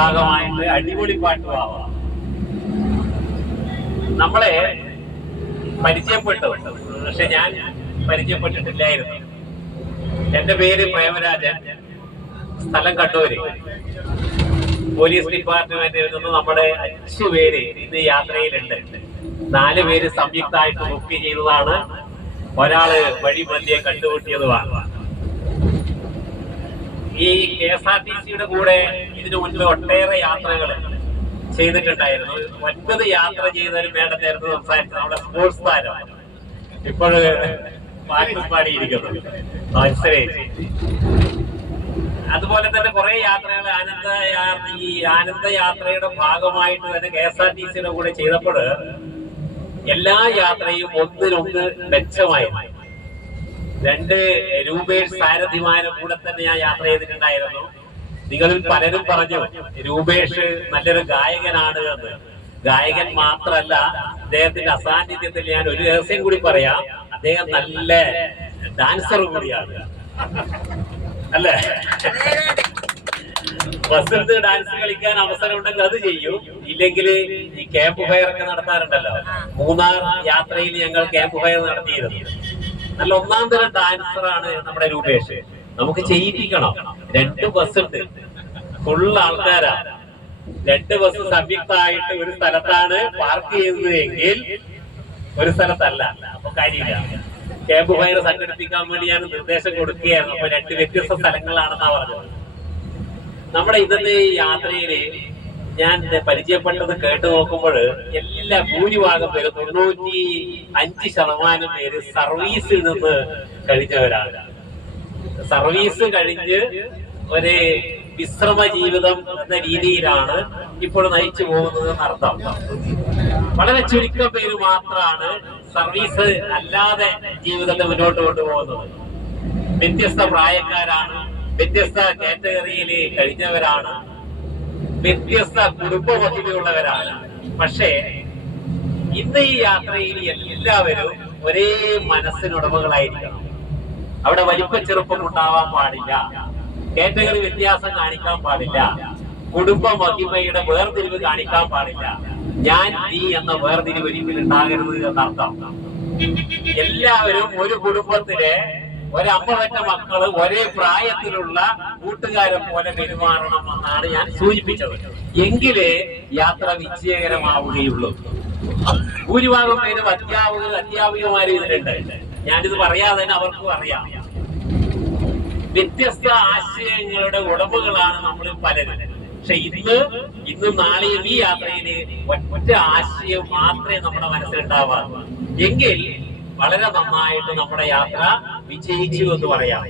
ഭാഗമായിട്ട് അടിപൊളി പാട്ട് ആവാം നമ്മളെ പരിചയപ്പെട്ടു പക്ഷെ ഞാൻ പരിചയപ്പെട്ടിട്ടില്ലായിരുന്നു. എന്റെ പേര് പ്രേമരാജൻ. സ്ഥലം കണ്ണൂര്. പോലീസ് ഡിപ്പാർട്ട്മെന്റിൽ നിന്ന് നമ്മുടെ അഞ്ചു പേര് ഇന്ന് യാത്രയിലുണ്ട്. നാല് പേര് സംയുക്തമായിട്ട് ബുക്ക് ചെയ്തതാണ്. ഒരാൾ വഴി വഴിമധ്യേ കണ്ടുമുട്ടിയതുമാണ്. ഈ കെ എസ് ആർ ടി സിയുടെ കൂടെ ഇതിനു മുൻപ് ഒട്ടേറെ യാത്രകൾ ചെയ്തിട്ടുണ്ടായിരുന്നു. ഒൻപത് യാത്ര ചെയ്ത ഒരു പേട നേരത്തെ സംസാരിച്ചു നമ്മുടെ സ്പോർട്സ് താരം ഇപ്പോൾ പാട്ടും പാടിയിരിക്കുന്നു അതുപോലെ തന്നെ കുറെ യാത്രകൾ ആനന്ദ ഈ ആനന്ദ യാത്രയുടെ ഭാഗമായിട്ട് തന്നെ കെ എസ് ആർ ടി സിയുടെ കൂടെ ചെയ്തപ്പോൾ എല്ലാ യാത്രയും ഒന്നിനൊന്ന് മെച്ചമായി രണ്ട് രൂപേഷ് സാരഥിമാരുടെ കൂടെ തന്നെ ഞാൻ യാത്ര ചെയ്തിട്ടുണ്ടായിരുന്നു. നിങ്ങളിൽ പലരും പറഞ്ഞു രൂപേഷ് നല്ലൊരു ഗായകനാണ് എന്ന്. ഗായകൻ മാത്രല്ല അദ്ദേഹത്തിന്റെ അസാന്നിധ്യത്തിൽ ഞാൻ ഒരു രഹസ്യം കൂടി പറയാം. അദ്ദേഹം നല്ല ഡാൻസർ കൂടിയാണ്. അല്ലേ? ബസ്സിൽ ഡാൻസ് കളിക്കാൻ അവസരം ഉണ്ടെങ്കിൽ അത് ചെയ്യൂ. ഇല്ലെങ്കിൽ ഈ ക്യാമ്പ് ഫയർ ഒക്കെ നടത്താറുണ്ടല്ലോ. മൂന്നാർ യാത്രയിൽ ഞങ്ങൾ ക്യാമ്പ് ഫയർ നടത്തിയിരുന്നു. നല്ല ഒന്നാം തരം ആണ് നമ്മുടെ രൂപേഷ്. നമുക്ക് ചെയ്യിപ്പിക്കണം. രണ്ട് ബസ് ഉണ്ട്. ഫുൾ ആൾക്കാരാ. രണ്ട് ബസ് സംയുക്തമായിട്ട് ഒരു സ്ഥലത്താണ് പാർക്ക് ചെയ്യുന്നത് എങ്കിൽ ഒരു സ്ഥലത്തല്ല. അപ്പൊ കാര്യമില്ല. ക്യാമ്പ് ഫയർ സംഘടിപ്പിക്കാൻ വേണ്ടി ഞാൻ നിർദ്ദേശം കൊടുക്കുകയായിരുന്നു. അപ്പൊ രണ്ട് വ്യത്യസ്ത സ്ഥലങ്ങളാണെന്നാ പറഞ്ഞത്. നമ്മുടെ ഇന്നത്തെ ഈ യാത്രയിൽ ഞാൻ പരിചയപ്പെട്ടത് കേട്ടു നോക്കുമ്പോൾ എല്ലാ ഭൂരിഭാഗം പേര് തൊണ്ണൂറ്റി അഞ്ച് ശതമാനം പേര് സർവീസിൽ നിന്ന് കഴിഞ്ഞവരാണ് സർവീസ് കഴിഞ്ഞ് ഒരു വിശ്രമ ജീവിതം എന്ന രീതിയിലാണ് ഇപ്പോൾ നയിച്ചു പോകുന്നത് എന്നർത്ഥം വളരെ ചുരുക്കം പേര് മാത്രമാണ് സർവീസ് അല്ലാതെ ജീവിതത്തെ മുന്നോട്ട് കൊണ്ടുപോകുന്നത്. വ്യത്യസ്ത പ്രായക്കാരാണ് വ്യത്യസ്ത കാറ്റഗറിയിൽ കഴിഞ്ഞവരാണ്. വ്യത്യസ്ത കുടുംബ പദ്ധതിയുള്ളവരാണ് പക്ഷേ ഇന്ന് ഈ യാത്രയിൽ എല്ലാവരും ഒരേ മനസ്സിനുടമകളായിരിക്കണം. അവിടെ വലിപ്പ ചെറുപ്പം ഉണ്ടാവാൻ പാടില്ല. കാറ്റഗറി വ്യത്യാസം കാണിക്കാൻ പാടില്ല. കുടുംബ മഹിമയുടെ വേർതിരിവ് കാണിക്കാൻ പാടില്ല. ഞാൻ നീ എന്ന വേർതിരിവ് ഒരിക്കലും ഉണ്ടാകരുത് എന്നർത്ഥം. എല്ലാവരും ഒരു കുടുംബത്തിലെ ഒരമ്മ പെറ്റ മക്കൾ ഒരേ പ്രായത്തിലുള്ള കൂട്ടുകാരെ പോലെ പെരുമാറണം എന്നാണ് ഞാൻ സൂചിപ്പിച്ചത്. എങ്കിലേ യാത്ര വിജയകരമാവുകയുള്ളൂ ഭൂരിഭാഗം പേരും അധ്യാപകർ അധ്യാപികമാര് ഇതിലുണ്ട്. ഞാനിത് പറയാതെ തന്നെ അവർക്കും അറിയാം. വ്യത്യസ്ത ആശയങ്ങളുടെ ഉടമകളാണ് നമ്മൾ പലരും. പക്ഷെ ഇന്ന് ഇന്നും നാളെയും ഈ യാത്രയിൽ ഒറ്റ ആശയം മാത്രമേ നമ്മുടെ മനസ്സിലുണ്ടാവാറുള്ളൂ. എങ്കിൽ വളരെ നന്നായിട്ട് നമ്മുടെ യാത്ര വിജയിച്ചു എന്ന് പറയാം.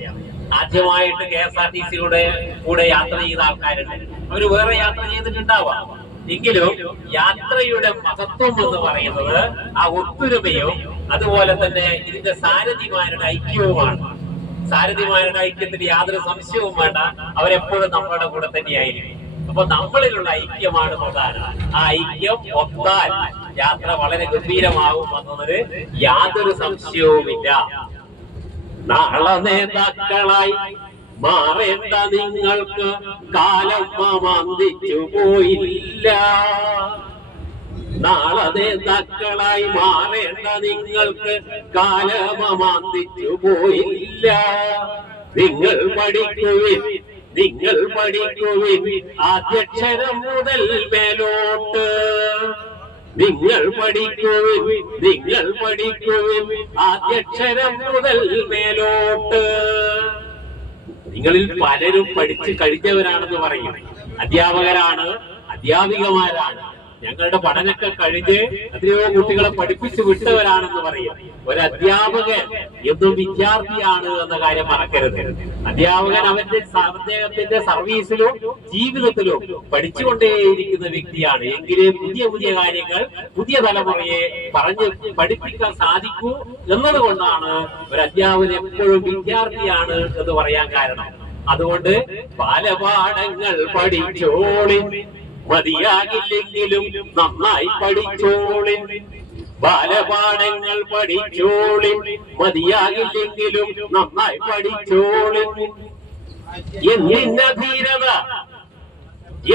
ആദ്യമായിട്ട് കെ എസ് ആർ ടി സിയുടെ കൂടെ യാത്ര ചെയ്ത ആൾക്കാരുണ്ട്. അവർ വേറെ യാത്ര ചെയ്തിട്ടുണ്ടാവാം. എങ്കിലും യാത്രയുടെ മഹത്വം എന്ന് പറയുന്നത് ആ ഒത്തൊരുമയും അതുപോലെ തന്നെ ഇതിന്റെ സാരഥിമാരുടെ ഐക്യവുമാണ്. സാരഥിമാരുടെ ഐക്യത്തിന് യാതൊരു സംശയവും വേണ്ട. അവരെപ്പോഴും നമ്മുടെ കൂടെ തന്നെയായിരിക്കും. അപ്പൊ നമ്മളിലുള്ള ഐക്യമാണ് പ്രധാനം. ആ ഐക്യം ഒത്താൽ യാത്ര വളരെ ഗംഭീരമാകും എന്നതിന് യാതൊരു സംശയവുമില്ല. നാളെ നേതാക്കളായി മാറേണ്ട നിങ്ങൾക്ക് കാലം മാന്തിച്ചു പോയില്ല നാളെ നേതാക്കളായി മാറേണ്ട നിങ്ങൾക്ക് കാലം മാന്തിച്ചു പോയില്ല നിങ്ങൾ പഠിക്കുവിൻ നിങ്ങൾ പഠിക്കുവിൻ അധ്യക്ഷരം മുതൽ മേലോട്ട്. നിങ്ങൾ പഠിക്കുവിൻ നിങ്ങൾ പഠിക്കുവിൻ ആദ്യക്ഷരം മുതൽ മേലോട്ട്. നിങ്ങളിൽ പലരും പഠിച്ചു കഴിഞ്ഞവരാണെന്ന് പറയും. അധ്യാപകരാണ് അധ്യാപികമാരാണ്. ഞങ്ങളുടെ പഠനമൊക്കെ കഴിഞ്ഞ് എത്രയോ കുട്ടികളെ പഠിപ്പിച്ചു വിട്ടവരാണെന്ന് പറയും. ഒരു അധ്യാപകൻ എന്നും വിദ്യാർത്ഥിയാണ് എന്ന കാര്യം മറക്കരുത്. അധ്യാപകൻ അവന്റെ അദ്ദേഹത്തിന്റെ സർവീസിലും ജീവിതത്തിലും പഠിച്ചുകൊണ്ടേയിരിക്കുന്ന വ്യക്തിയാണ്. എങ്കിലേ പുതിയ പുതിയ കാര്യങ്ങൾ പുതിയ തലമുറയെ പറഞ്ഞ് പഠിപ്പിക്കാൻ സാധിക്കൂ എന്നതുകൊണ്ടാണ് ഒരു അധ്യാപകൻ എപ്പോഴും വിദ്യാർത്ഥിയാണ് എന്ന് പറയാൻ കാരണം. അതുകൊണ്ട് ബാലപാഠങ്ങൾ പഠിച്ചോളി. മതിയാകില്ലെങ്കിലും നന്നായി പഠിച്ചോളിൻ. ബാലപാഠങ്ങൾ പഠിച്ചോളിൻ. മതിയാകില്ലെങ്കിലും നന്നായി പഠിച്ചോളിൻ. എന്നിന്ന ധീരത?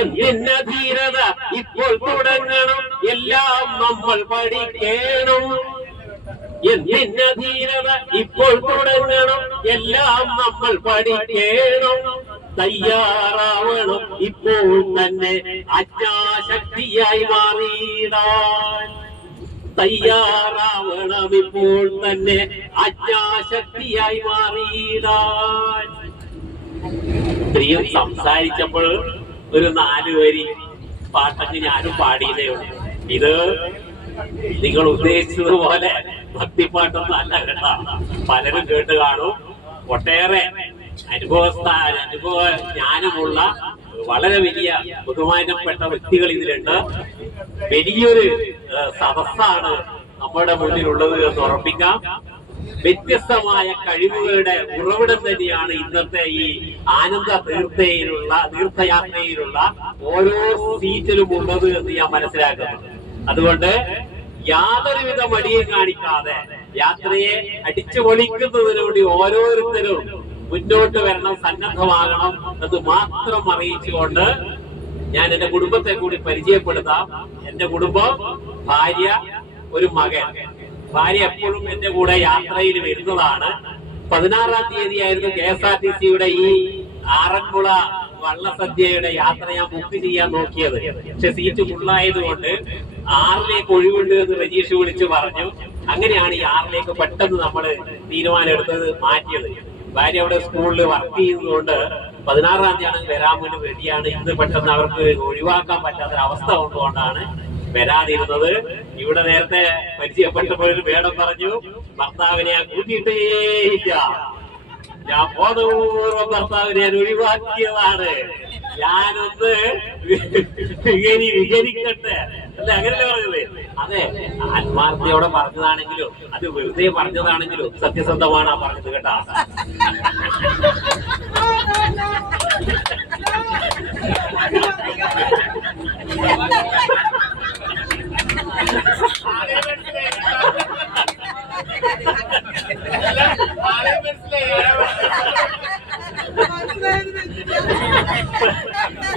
എന്തിന ധീരത? ഇപ്പോൾ തുടങ്ങണം. എല്ലാം നമ്മൾ പഠിക്കണം. എന്തിന ധീരത? ഇപ്പോൾ തുടങ്ങണം. എല്ലാം നമ്മൾ പഠിക്കണം. തയ്യാറാവണം ഇപ്പോൾ തന്നെ അജ്ഞാശക്തിയായി മാറിയിടാൻ. തയ്യാറാവണം ഇപ്പോൾ തന്നെ അജ്ഞാശക്തിയായി മാറിയിടാൻ. സ്ത്രീയും സംസാരിച്ചപ്പോൾ ഒരു നാല് വരി പാട്ടൊക്കെ ഞാനും പാടിയതേ ഉള്ളൂ. ഇത് നിങ്ങൾ ഉദ്ദേശിച്ചതുപോലെ ഭക്തിപ്പാട്ടൊന്നും അല്ല കേട്ടാ. പലരും കേട്ട് കാണും. ഒട്ടേറെ അനുഭവസ്ഥ അനുഭവ ജ്ഞാനമുള്ള വളരെ വലിയ ബഹുമാനപ്പെട്ട വ്യക്തികൾ ഇതിലുണ്ട്. വലിയൊരു സദസ്സാണ് നമ്മുടെ മുന്നിലുള്ളത് എന്ന് ഉറപ്പിക്കാം. വ്യത്യസ്തമായ കഴിവുകളുടെ ഉറവിടം തന്നെയാണ് ഇന്നത്തെ ഈ ആനന്ദ തീർത്ഥയിലുള്ള തീർത്ഥയാത്രയിലുള്ള ഓരോ സീറ്റിലും ഉള്ളത് എന്ന് ഞാൻ മനസ്സിലാക്കുന്നു. അതുകൊണ്ട് യാതൊരുവിധ മടിയും കാണിക്കാതെ യാത്രയെ അടിച്ചു പൊളിക്കുന്നതിനു വേണ്ടി ഓരോരുത്തരും മുന്നോട്ട് വരണം സന്നദ്ധമാകണം എന്ന് മാത്രം അറിയിച്ചുകൊണ്ട് ഞാൻ എന്റെ കുടുംബത്തെ കൂടി പരിചയപ്പെടുത്താം. എന്റെ കുടുംബം ഭാര്യ ഒരു മകൻ. ഭാര്യ എപ്പോഴും എന്റെ കൂടെ യാത്രയിൽ വരുന്നതാണ്. പതിനാറാം തീയതി ആയിരുന്നു കെ എസ് ആർ ടി സിയുടെ ഈ ആറന്മുള വള്ളസദ്യയുടെ യാത്ര ഞാൻ ബുക്ക് ചെയ്യാൻ നോക്കിയത്. പക്ഷെ സീറ്റ് ഫുള്ളായത് കൊണ്ട് ആറിലേക്ക് ഒഴിവുണ്ട് എന്ന് രജീഷ് വിളിച്ച് പറഞ്ഞു. അങ്ങനെയാണ് ഈ ആറിലേക്ക് പെട്ടെന്ന് നമ്മൾ തീരുമാനം എടുത്തത് മാറ്റിയത്. ഭാര്യ അവിടെ സ്കൂളിൽ വർക്ക് ചെയ്യുന്നതുകൊണ്ട് പതിനാറാം തീയതി വേണ്ടി റെഡിയാണ് ഇന്ന് പെട്ടെന്ന് അവർക്ക് ഒഴിവാക്കാൻ പറ്റാത്ത അവസ്ഥ ഉള്ളതുകൊണ്ടാണ് വരാതിരുന്നത്. ഇവിടെ നേരത്തെ പരിചയപ്പെട്ടപ്പോൾ ഒരു വേടം പറഞ്ഞു. ഭർത്താവിനെ ഞാൻ കൂട്ടിയിട്ടേ ഇല്ല. ഞാൻ ബോധപൂർവം ഭർത്താവിനെ ഞാൻ ഒഴിവാക്കിയതാണ്. ഞാനൊന്ന് വികരി വികരിക്കട്ടെ അല്ല? അങ്ങനെയല്ലേ പറഞ്ഞത്? അതെ. ആത്മാർത്ഥയോടെ പറഞ്ഞതാണെങ്കിലും അത് വെറുതെ പറഞ്ഞതാണെങ്കിലും സത്യസന്ധമാണ് ആ പറഞ്ഞത് കേട്ടാ.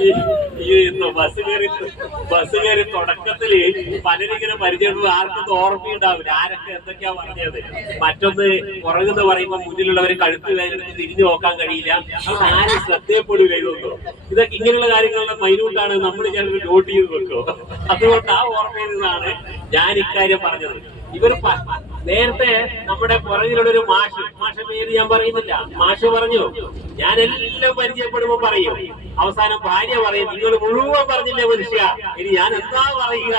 ഇന്ന് ബസ് കയറി ബസ് കയറി തുടക്കത്തിൽ പലരിങ്ങനെ പരിചയപ്പെടുന്നത് ആർക്കും ഓർമ്മയുണ്ടാവില്ല ആരൊക്കെ എന്തൊക്കെയാ പറഞ്ഞത്? മറ്റൊന്ന് പുറകുന്ന് പറയുമ്പോ മുന്നിലുള്ളവര് കഴുത്ത് വേദന തിരിഞ്ഞു നോക്കാൻ കഴിയില്ല. ആരും ശ്രദ്ധയപ്പെടില്ല ഇതൊന്നും. ഇതൊക്കെ ഇങ്ങനെയുള്ള കാര്യങ്ങളുടെ മൈന്യൂട്ടാണ് നമ്മൾ ചിലർ നോട്ട് ചെയ്ത് വെക്കോ അതുകൊണ്ട് ആ ഓർമ്മയിൽ നിന്നാണ് ഞാൻ ഇക്കാര്യം പറഞ്ഞത്. ഇവർ നേരത്തെ നമ്മുടെ പുറകിലുള്ള ഒരു മാഷ് മാഷ പേര് ഞാൻ പറയുന്നില്ല. മാഷ് പറഞ്ഞു ഞാൻ എല്ലാം പരിചയപ്പെടുമ്പോ പറയും. അവസാനം ഭാര്യ പറയും നിങ്ങൾ മുഴുവൻ പറഞ്ഞില്ലേ മനുഷ്യ? ഇനി ഞാൻ എന്താ പറയുക?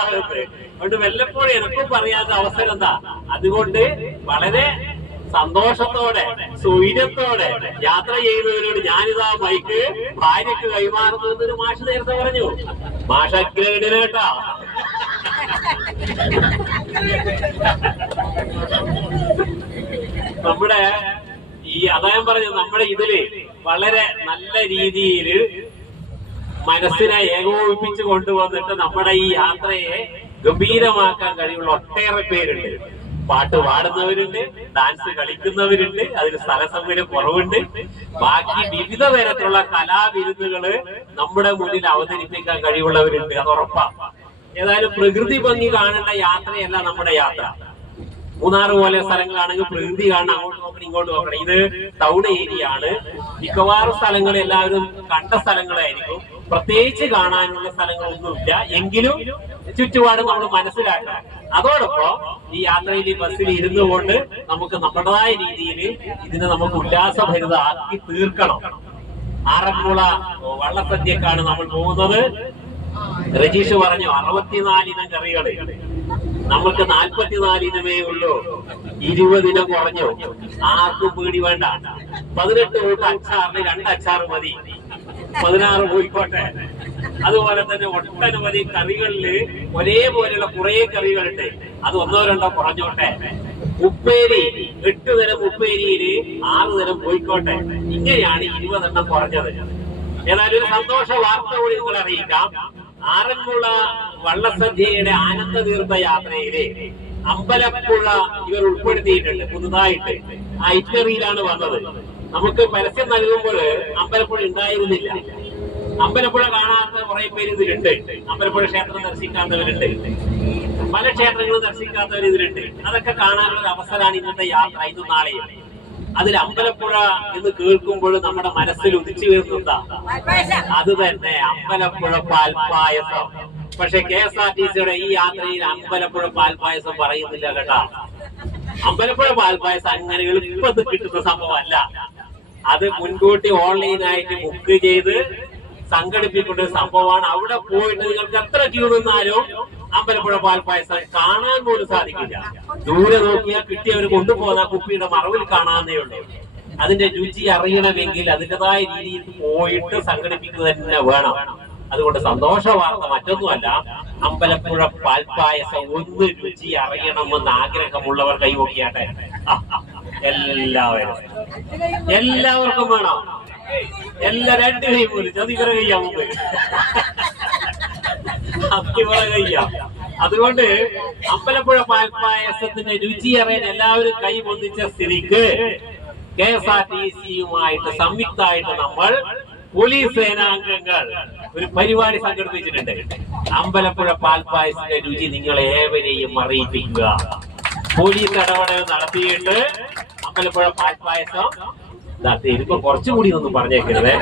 അതുകൊണ്ട് വല്ലപ്പോഴും എനക്കും പറയാത്ത അവസരം എന്താ? അതുകൊണ്ട് വളരെ സന്തോഷത്തോടെ സ്വൈര്യത്തോടെ യാത്ര ചെയ്യുന്നവരോട് ഞാനിതാ ബൈക്ക് ഭാര്യക്ക് കൈമാറുന്നതെന്നൊരു മാഷ് നേരത്തെ പറഞ്ഞു. മാഷ കേട്ടാ നമ്മുടെ ഈ അതായം പറഞ്ഞു നമ്മുടെ ഇതിൽ വളരെ നല്ല രീതിയിൽ മനസ്സിനെ ഏകോപിപ്പിച്ച് കൊണ്ടുവന്നിട്ട് നമ്മുടെ ഈ യാത്രയെ ഗംഭീരമാക്കാൻ കഴിവുള്ള ഒട്ടേറെ പേരുണ്ട്. പാട്ട് പാടുന്നവരുണ്ട് ഡാൻസ് കളിക്കുന്നവരുണ്ട് അതിന് സ്ഥല സൗകര്യം കുറവുണ്ട്. ബാക്കി വിവിധ തരത്തിലുള്ള കലാവിരുന്നുകൾ നമ്മുടെ മുന്നിൽ അവതരിപ്പിക്കാൻ കഴിവുള്ളവരുണ്ട് അത് ഉറപ്പാണ് ഏതായാലും പ്രകൃതി ഭംഗി കാണേണ്ട യാത്രയല്ല നമ്മുടെ യാത്ര. മൂന്നാർ പോലെ സ്ഥലങ്ങളാണെങ്കിൽ പ്രകൃതി കാണണം. അങ്ങോട്ട് നോക്കണം ഇങ്ങോട്ട് നോക്കണം. ഇത് ടൗൺ ഏരിയ ആണ്. മിക്കവാറും സ്ഥലങ്ങൾ എല്ലാവരും കണ്ട സ്ഥലങ്ങളായിരിക്കും. പ്രത്യേകിച്ച് കാണാനുള്ള സ്ഥലങ്ങളൊന്നുമില്ല. എങ്കിലും ചുറ്റുപാടും നമ്മൾ മനസ്സിലാക്കണം. അതോടൊപ്പം ഈ യാത്രയിൽ ബസ്സിൽ ഇരുന്നു കൊണ്ട് നമുക്ക് നമ്മുടേതായ രീതിയിൽ ഇതിനെ നമുക്ക് ഉല്ലാസഭരിതമാക്കി തീർക്കണം. ആറന്മുള വള്ളസദ്യക്കാണ് നമ്മൾ പോകുന്നത്. രജീഷ് പറഞ്ഞു അറുപത്തിനാലിനം കറികൾ. നമുക്ക് നാൽപ്പത്തിനാലിനമേ ഉള്ളൂ. ഇരുപതിനം കുറഞ്ഞു. ആർക്കും പേടി വേണ്ട. പതിനെട്ട് കൂട്ട അച്ചാറിന് രണ്ട് അച്ചാറ് മതി. പതിനാറ് പോയിക്കോട്ടെ. അതുപോലെ തന്നെ ഒട്ടനവധി കറികളിൽ ഒരേപോലെയുള്ള കുറെ കറികളുണ്ട്. അത് ഒന്നോ രണ്ടോ കുറഞ്ഞോട്ടെ. ഉപ്പേരി എട്ട് തരം ഉപ്പേരിയിൽ ആറ് തരം പോയിക്കോട്ടെ. ഇങ്ങനെയാണ് ഇരുപതെണ്ണം കുറഞ്ഞത്. ഏതായാലും ഒരു സന്തോഷ വാർത്ത കൂടി നിങ്ങൾ അറിയിക്കാം ആറന്മുള വള്ളസദ്യയുടെ ആനന്ദ തീർത്ഥ യാത്രയിലെ അമ്പലപ്പുഴ ഇവർ ഉൾപ്പെടുത്തിയിട്ടുണ്ട് പുതുതായിട്ട്. ആ ഇറ്ററിയിലാണ് വന്നത്. നമുക്ക് പരസ്യം നൽകുമ്പോൾ അമ്പലപ്പുഴ ഉണ്ടായിരുന്നില്ല. അമ്പലപ്പുഴ കാണാത്ത കുറെ പേര് ഇതിലുണ്ട്. അമ്പലപ്പുഴ ക്ഷേത്രം ദർശിക്കാത്തവരുണ്ട്. പല ക്ഷേത്രങ്ങളും ദർശിക്കാത്തവർ ഇതിലുണ്ട് അതൊക്കെ കാണാനുള്ള അവസരമാണ് ഇന്നത്തെ യാത്ര ഇന്നും നാളെയും. അതിൽ അമ്പലപ്പുഴ എന്ന് കേൾക്കുമ്പോൾ നമ്മുടെ മനസ്സിൽ ഉദിച്ചു വരുന്നതാ അത് തന്നെ അമ്പലപ്പുഴ പാൽപ്പായസം. പക്ഷെ കെ എസ് ആർ ടി സിയുടെ ഈ യാത്രയിൽ അമ്പലപ്പുഴ പാൽപായസം പറയുന്നില്ല കേട്ടാ. അമ്പലപ്പുഴ പാൽപായസം അങ്ങനെ എളുപ്പത്തിൽ കിട്ടുന്ന സംഭവമല്ല. അത് മുൻകൂട്ടി ഓൺലൈനായിട്ട് ബുക്ക് ചെയ്ത് സംഘടിപ്പിക്കേണ്ട ഒരു സംഭവമാണ്. അവിടെ പോയിട്ട് നിങ്ങൾക്ക് എത്ര ക്യൂ നിന്നാലും അമ്പലപ്പുഴ പാൽപ്പായസം കാണാൻ പോലും സാധിക്കില്ല. ദൂരെ നോക്കിയാൽ കിട്ടിയവർ കൊണ്ടുപോകുന്ന കുപ്പിയുടെ മറവിൽ കാണാന്നേ ഉള്ളൂ. അതിന്റെ രുചി അറിയണമെങ്കിൽ അതിന്റെതായ രീതിയിൽ പോയിട്ട് സംഘടിപ്പിക്കുക തന്നെ വേണം. അതുകൊണ്ട് സന്തോഷ വാർത്ത മറ്റൊന്നുമല്ല അമ്പലപ്പുഴ പാൽപ്പായസം ഒന്ന് രുചി അറിയണമെന്ന് ആഗ്രഹമുള്ളവർ കൈവോക്കിയാട്ടെ എല്ലാവരും. എല്ലാവർക്കും വേണം. എല്ലാ രണ്ട് കൈ പോലും ചതിവര കയ്യാ മുമ്പ് അതിവര അതുകൊണ്ട് അമ്പലപ്പുഴ പാൽപ്പായസത്തിന്റെ രുചി അറിയാൻ എല്ലാവരും കൈ പൊന്തിച്ച സ്ഥിതിക്ക് കെ എസ് ആർ ടി സിയുമായിട്ട് സംയുക്തമായിട്ട് നമ്മൾ പോലീസ് സേനാംഗങ്ങൾ ഒരു പരിപാടി സംഘടിപ്പിച്ചിട്ടുണ്ട്. അമ്പലപ്പുഴ പാൽപ്പായസത്തിന്റെ രുചി നിങ്ങൾ ഏവരെയും അറിയിപ്പിക്കുക. പോലീസ് ഇടപെടൽ നടത്തിയിട്ട് അമ്പലപ്പുഴ പാൽപ്പായസം ഇപ്പൊ കുറച്ചുകൂടി ഒന്ന് പറഞ്ഞേക്കരുത്.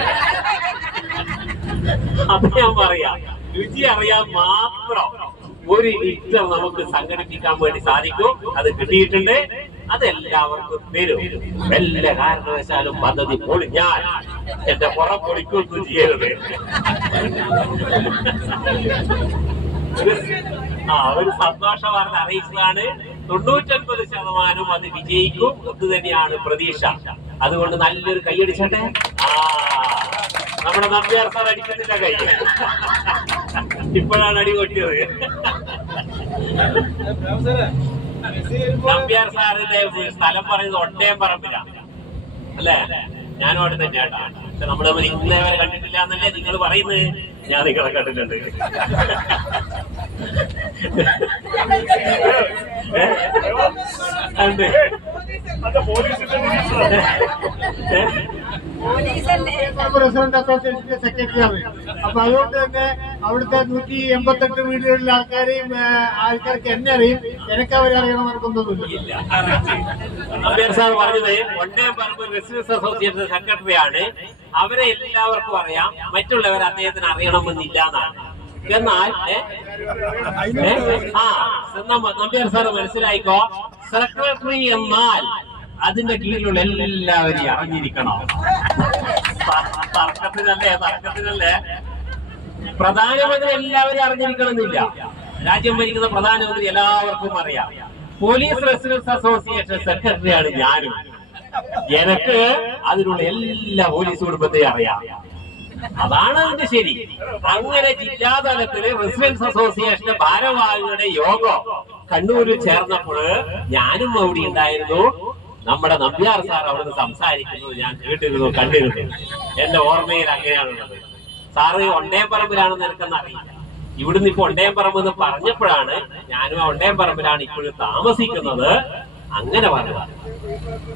അത് ഞാൻ പറയാം. രുചി അറിയാൻ മാത്രം ഒരു ലിറ്റർ നമുക്ക് സംഘടിപ്പിക്കാൻ വേണ്ടി സാധിക്കും. അത് കിട്ടിയിട്ടുണ്ട്. അതെല്ലാവർക്കും തരും. എല്ലാ കാരണവശാലും പദ്ധതി പൊളിഞ്ഞാൽ എന്റെ പുറം പൊളിക്കൊന്നും ചെയ്യരുത് ആ ഒരു സന്തോഷ വാർത്ത അറിയിച്ചതാണ്. തൊണ്ണൂറ്റൊൻപത് ശതമാനം അത് വിജയിക്കും എന്ന് തന്നെയാണ് പ്രതീക്ഷ. അതുകൊണ്ട് നല്ലൊരു കൈയടിച്ചട്ടെ? ആ നമ്മുടെ നമ്പ്യാർ സാർ അടിക്കുന്നില്ല കൈ. ഇപ്പോഴാണ് അടി പൊട്ടിയത്. നമ്പ്യാർ സാറിന്റെ സ്ഥലം പറയുന്നത് ഒട്ടയം പറമ്പിലാണ് അല്ലേ? ഞാനും അവിടെ തന്നെയാട്ടാ പക്ഷെ നമ്മൾ തമ്മിൽ ഇന്നേ വരെ കണ്ടിട്ടില്ല എന്നല്ലേ നിങ്ങൾ പറയുന്നത്? ഞാൻ നിങ്ങളെ കണ്ടിട്ടുണ്ട്? പ്രസിഡന്റ് അസോസിയേഷന്റെ സെക്രട്ടറിയാണ് അപ്പൊ അതുകൊണ്ട് തന്നെ അവിടുത്തെ നൂറ്റി എൺപത്തെട്ട് വീടുകളിലെ ആൾക്കാരെയും ആൾക്കാർക്ക് എന്നെ അറിയും. എനിക്ക് അവരെ അറിയണം സാർ പറമ്പ് റെസിഡൻസ് സെക്രട്ടറിയാണ് അവരെ എല്ലാവർക്കും അറിയാം. മറ്റുള്ളവർ അദ്ദേഹത്തിന് അറിയണമെന്നില്ല എന്നാണ്. എന്നാൽ? ആ നമ്പ്യാർ സാർ മനസ്സിലായിക്കോ? സെക്രട്ടറി എന്നാൽ അതിന്റെ കീഴിലുള്ള എല്ലാവരെയും അറിഞ്ഞിരിക്കണം. തർക്കത്തിനല്ലേ തർക്കത്തിനല്ലേ? പ്രധാനമന്ത്രി എല്ലാവരും അറിഞ്ഞിരിക്കണമെന്നില്ല. രാജ്യം ഭരിക്കുന്ന പ്രധാനമന്ത്രി എല്ലാവർക്കും അറിയാം. പോലീസ് റെസിഡൻസ് അസോസിയേഷൻ സെക്രട്ടറിയാണ് ഞാനും. എനിക്ക് അതിനുള്ള എല്ലാ പോലീസ് കുടുംബത്തെയും അറിയാം. അതാണ് അതിന്റെ ശരി. അങ്ങനെ ജില്ലാതലത്തിൽ റെസിഡൻസ് അസോസിയേഷന്റെ ഭാരവാഹികളുടെ യോഗം കണ്ണൂരിൽ ചേർന്നപ്പോൾ ഞാനും അവിടെ ഉണ്ടായിരുന്നു. നമ്മുടെ നമ്പ്യാർ സാർ അവിടുന്ന് സംസാരിക്കുന്നത് ഞാൻ കേട്ടിരുന്നു കണ്ടിരുന്നു. എന്റെ ഓർമ്മയിൽ അങ്ങനെയാണുള്ളത്. സാറ് ഒണ്ടയംപറമ്പിലാണെന്ന് നിനക്കെന്ന് അറിയില്ല ഇവിടുന്ന് ഇപ്പൊ ഒണ്ടേപ്പറമ്പ് എന്ന് പറഞ്ഞപ്പോഴാണ് ഞാനും ആ ഒണ്ടയംപറമ്പിലാണ് ഇപ്പോഴും താമസിക്കുന്നത്. അങ്ങനെ പറഞ്ഞത്.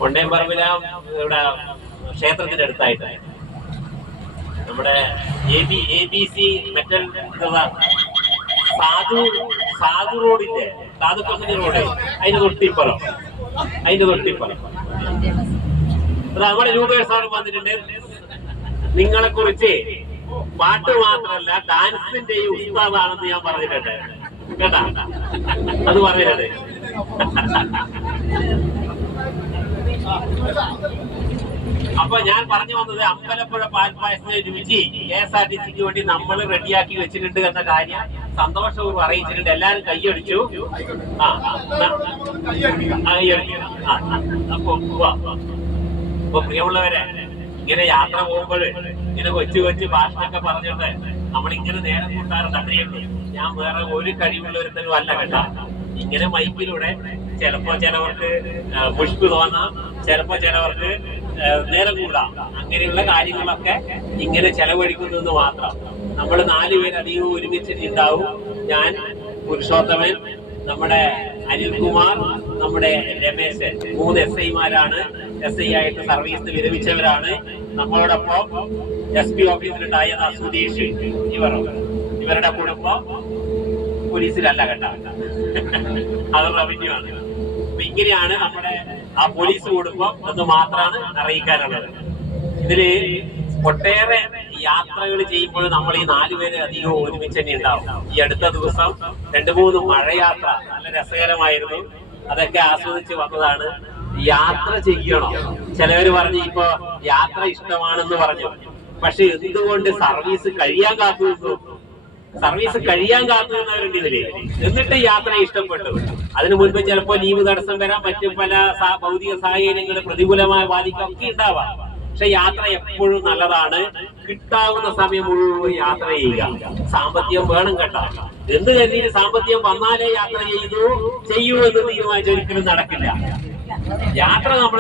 ഒണ്ടയംപറമ്പില ഇവിടെ ക്ഷേത്രത്തിന്റെ അടുത്തായിട്ട്. നമ്മുടെ A B A B C metal സാധു സാധു റോഡിന്റെ സാധു കമ്പനി റോഡ്. അതിന്റെ തൊട്ടിപ്പുറം. അതിന്റെ തൊട്ടിപ്പുറം. നമ്മുടെ രൂപേഷ് സാറ് വന്നിട്ടുണ്ട്. നിങ്ങളെ കുറിച്ച് പാട്ട് മാത്രമല്ല ഡാൻസിന്റെ ഈ ഉസ്താദാണെന്ന് ഞാൻ പറഞ്ഞിട്ടുണ്ട് കേട്ടാ അത് പറഞ്ഞിട്ടുണ്ട് അപ്പൊ ഞാൻ പറഞ്ഞു വന്നത് അമ്പലപ്പുഴ പാൽപ്പായസത്തിന്റെ രുചി കെ എസ് ആർ ടി സിക്ക് വേണ്ടി നമ്മൾ റെഡിയാക്കി വെച്ചിട്ടുണ്ട് എന്ന കാര്യം സന്തോഷവും അറിയിച്ചിട്ടുണ്ട് എല്ലാരും കൈയടിച്ചു ആ കൈയടിക്കുക അപ്പൊ പ്രിയമുള്ളവരെ ഇങ്ങനെ യാത്ര പോകുമ്പോൾ ഇങ്ങനെ കൊച്ചു കൊച്ചു ഭാഷയൊക്കെ പറഞ്ഞിട്ട് നമ്മളിങ്ങനെ നേരം കൂട്ടാറുണ്ട്. ഞാൻ വേറെ ഒരു കഴിവുള്ള ഒരുത്തനും അല്ല കേട്ടോ. ഇങ്ങനെ മൈക്കിലൂടെ ചിലപ്പോ ചിലവർക്ക് പുഷ്പ് തോന്നാം. ചിലപ്പോ ചിലവർക്ക് നേരം കൂടാം. അങ്ങനെയുള്ള കാര്യങ്ങളൊക്കെ ഇങ്ങനെ ചെലവഴിക്കുന്നത് മാത്രം. നമ്മൾ നാലു പേരധികം ഒരുമിച്ചിട്ടുണ്ടാവും. ഞാൻ പുരുഷോത്തമൻ നമ്മുടെ അനിൽകുമാർ നമ്മുടെ രമേശൻ. മൂന്ന് എസ് ഐമാരാണ് എസ് ഐ ആയിട്ട് സർവീസിൽ വിരമിച്ചവരാണ്. നമ്മളോടൊപ്പം എസ് പി ഓഫീസിലുണ്ടായ സുധീഷ് ഇവർ ഇവരുടെ കുടുംബം പോലീസിലല്ല കേട്ടോ. അത് റവന്യൂ ആണ് അപ്പൊ ഇങ്ങനെയാണ് നമ്മുടെ ആ പോലീസ് കുടുംബം എന്ന് മാത്രമാണ് അറിയിക്കാനുള്ളത്. ഇതിൽ ഒട്ടേറെ യാത്രകൾ ചെയ്യുമ്പോൾ നമ്മൾ ഈ നാലുപേര് അധികവും ഒരുമിച്ച് തന്നെ ഉണ്ടാവും. ഈ അടുത്ത ദിവസം രണ്ടു മൂന്ന് മഴയാത്ര നല്ല രസകരമായിരുന്നു. അതൊക്കെ ആസ്വദിച്ച് വന്നതാണ് യാത്ര ചെയ്യണം. ചിലവര് പറഞ്ഞു ഇപ്പൊ യാത്ര ഇഷ്ടമാണെന്ന് പറഞ്ഞു. പക്ഷെ എന്തുകൊണ്ട് സർവീസ് കഴിയാൻ കാത്തു നിന്നു? സർവീസ് കഴിയാൻ കാത്തു നിന്നവരുണ്ട് എന്നിട്ട് യാത്ര ഇഷ്ടപ്പെട്ടു. അതിനു മുൻപ് ചിലപ്പോ ലീവ് തടസ്സം വരാം മറ്റു പല ഭൗതിക സാഹചര്യങ്ങൾ പ്രതികൂലമായ ബാധിക്കാം ഒക്കെ ഉണ്ടാവാം. പക്ഷെ യാത്ര എപ്പോഴും നല്ലതാണ്. കിട്ടാവുന്ന സമയം മുഴുവൻ യാത്ര ചെയ്യുക. സാമ്പത്തികം വേണം കേട്ടോ. എന്ത് കരുതിയിട്ട് സാമ്പത്തികം വന്നാലേ യാത്ര ചെയ്തു ചെയ്യൂ എന്ന് തീരുമാനിച്ചൊരിക്കലും നടക്കില്ല. യാത്ര നമ്മൾ